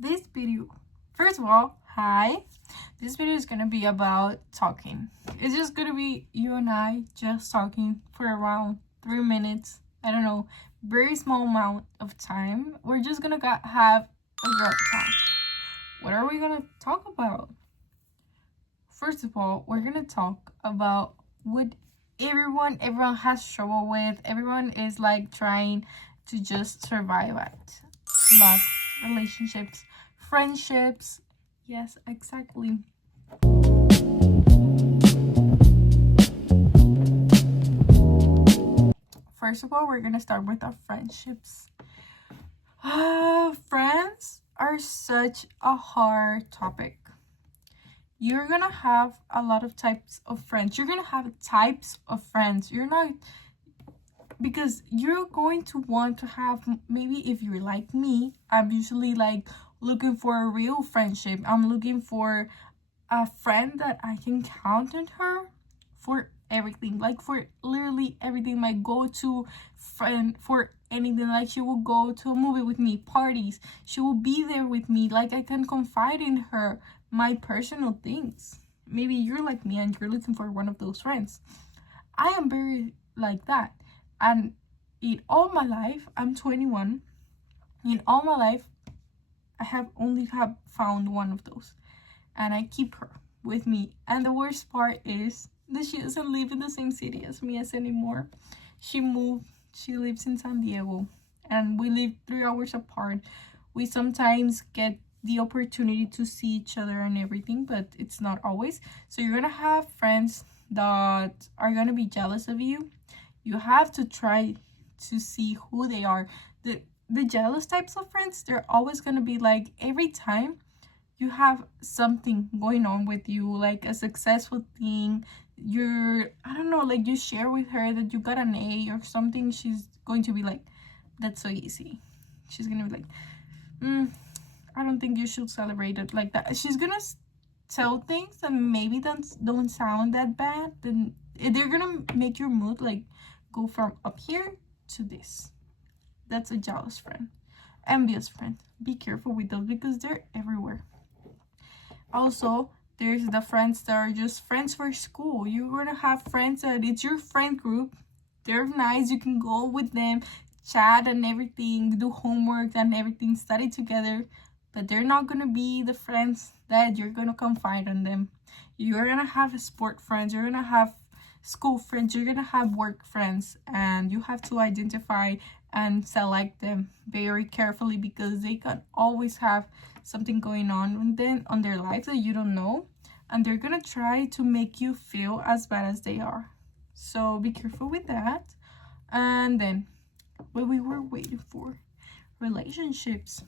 This video, first of all, hi. This video is gonna be about talking. It's just gonna be you and I just talking for around 3 minutes. I don't know, very small amount of time. We're just gonna have a girl talk. What are we gonna talk about? First of all, we're gonna talk about what everyone has trouble with. Everyone is like trying to just survive at love, relationships, friendships. Yes, exactly. First of all, we're gonna start with our friendships. Friends are such a hard topic. You're gonna have a lot of types of friends. You're gonna have types of friends. You're not, because you're going to want to have, maybe if you're like me, I'm usually like looking for a real friendship. I'm looking for a friend that I can count on her for everything, like for literally everything. My go-to friend for anything. Like she will go to a movie with me, parties, she will be there with me, like I can confide in her my personal things. Maybe you're like me and you're looking for one of those friends. I am very like that. And in all my life, I'm 21. In all my life, I have only have found one of those, and I keep her with me. And the worst part is that she doesn't live in the same city as me as anymore. She moved. She lives in San Diego, and we live 3 hours apart. We sometimes get the opportunity to see each other and everything, but it's not always. So you're gonna have friends that are gonna be jealous of you. You have to try to see who they are. The jealous types of friends, they're always gonna be like, every time you have something going on with you, like a successful thing, you're, I don't know, like you share with her that you got an A or something, she's going to be like, that's so easy. She's gonna be like, I don't think you should celebrate it like that. She's gonna tell things that maybe don't sound that bad, then they're gonna make your mood like go from up here to this. That's a jealous friend. Envious friend, be careful with those because they're everywhere. Also, there's the friends that are just friends for school. You're gonna have friends that it's your friend group. They're nice, you can go with them, chat and everything, do homework and everything, study together, but they're not gonna be the friends that you're gonna confide on them. You're gonna have sport friends, you're gonna have school friends, you're gonna have work friends, and you have to identify and select them very carefully because they can always have something going on then on their life that you don't know, and they're gonna try to make you feel as bad as they are. So be careful with that. And then what we were waiting for, relationships.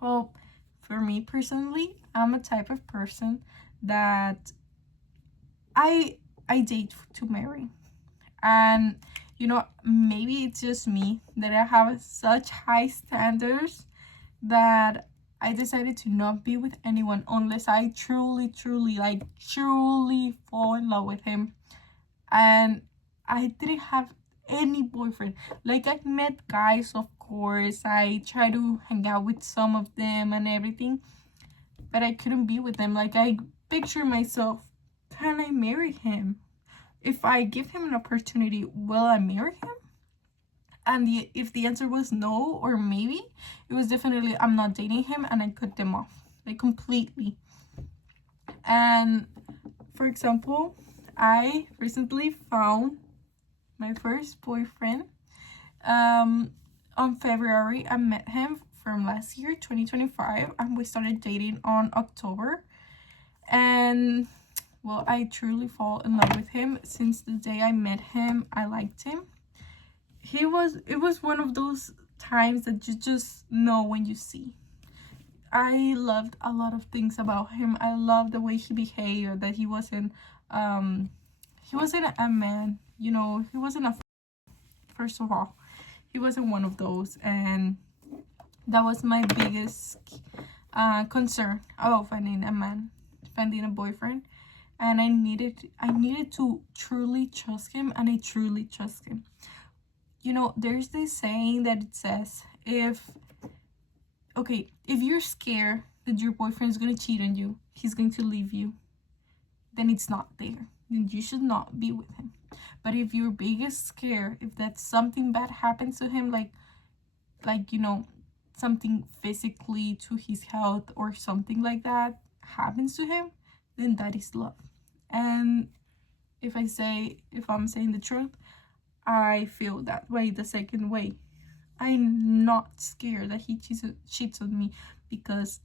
Well, for me personally, I'm a type of person that I date to marry. And maybe it's just me that I have such high standards that I decided to not be with anyone unless I truly fall in love with him. And I didn't have any boyfriend. Like, I met guys, of course, I try to hang out with some of them and everything, but I couldn't be with them. Like, I picture myself, can I marry him? If I give him an opportunity, will I marry him? And if the answer was no or maybe, it was definitely I'm not dating him, and I cut them off like completely. And for example, I recently found my first boyfriend. On February, I met him from last year, 2025, and we started dating on October. And well, I truly fall in love with him. Since the day I met him, I liked him. It was one of those times that you just know when you see. I loved a lot of things about him. I loved the way he behaved, that he wasn't a man, he wasn't a, first of all, he wasn't one of those. And that was my biggest concern about finding a boyfriend. And I needed to truly trust him, and I truly trust him. There's this saying that it says, if okay, if you're scared that your boyfriend's gonna cheat on you, he's going to leave you, then it's not there. Then you should not be with him. But if your biggest scare, if that something bad happens to him, like something physically to his health or something like that happens to him, then that is love. And if I'm saying the truth, I feel that way the second way. I'm not scared that he cheats on me because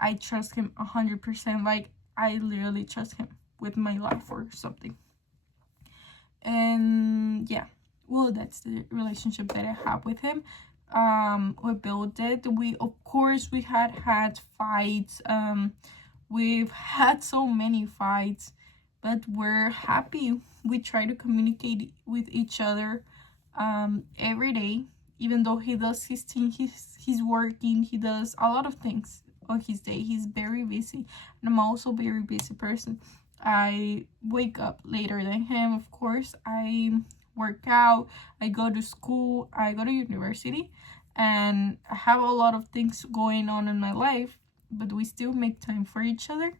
I trust him 100%. Like, I literally trust him with my life or something. And yeah, well, that's the relationship that I have with him. We built it. We had fights. We've had so many fights, but we're happy. We try to communicate with each other every day. Even though he does his thing, he's working, he does a lot of things on his day. He's very busy, and I'm also a very busy person. I wake up later than him, of course. I work out, I go to school, I go to university, and I have a lot of things going on in my life, but we still make time for each other.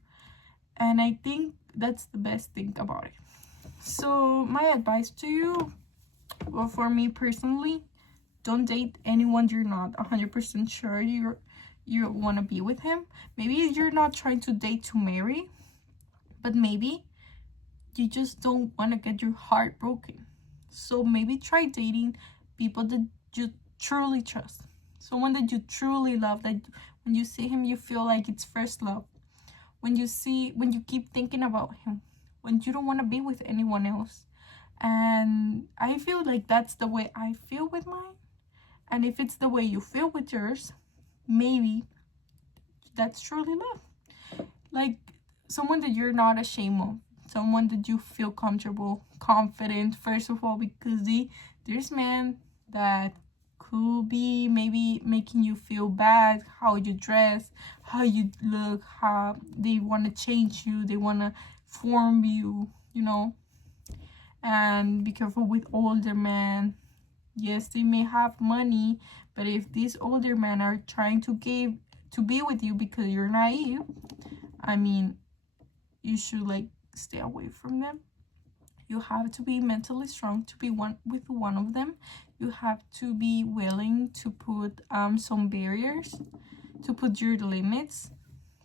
And I think that's the best thing about it. So my advice to you, well, for me personally, don't date anyone you're not 100% sure you want to be with him. Maybe you're not trying to date to marry, but maybe you just don't want to get your heart broken. So maybe try dating people that you truly trust, someone that you truly love, that when you see him you feel like it's first love, when you keep thinking about him, when you don't want to be with anyone else. And I feel like that's the way I feel with mine. And if it's the way you feel with yours, maybe that's truly love. Like, someone that you're not ashamed of, someone that you feel comfortable, confident, first of all, because there's men that could be maybe making you feel bad, how you dress, how you look, how they want to change you, they want to form you, And be careful with older men. Yes, they may have money, but if these older men are trying to be with you because you're naive, I mean, you should stay away from them. You have to be mentally strong to be with one of them. You have to be willing to put some barriers, to put your limits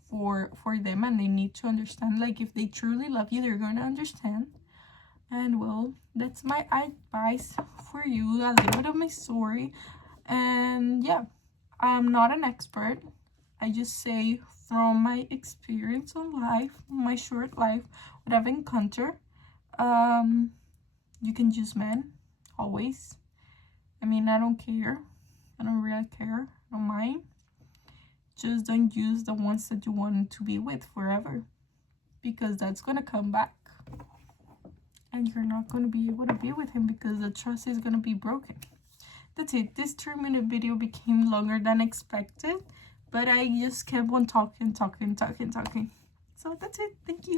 for them, and they need to understand. Like, if they truly love you, they're going to understand. And well, that's my advice for you, a little bit of my story. And yeah, I'm not an expert. I just say from my experience on life, my short life, what I've encountered. You can choose men, always. I mean, I don't care. I don't really care. I don't mind. Just don't use the ones that you want to be with forever, because that's gonna come back. And you're not going to be able to be with him because the trust is going to be broken. That's it. This 3-minute video became longer than expected, but I just kept on talking. So that's it. Thank you.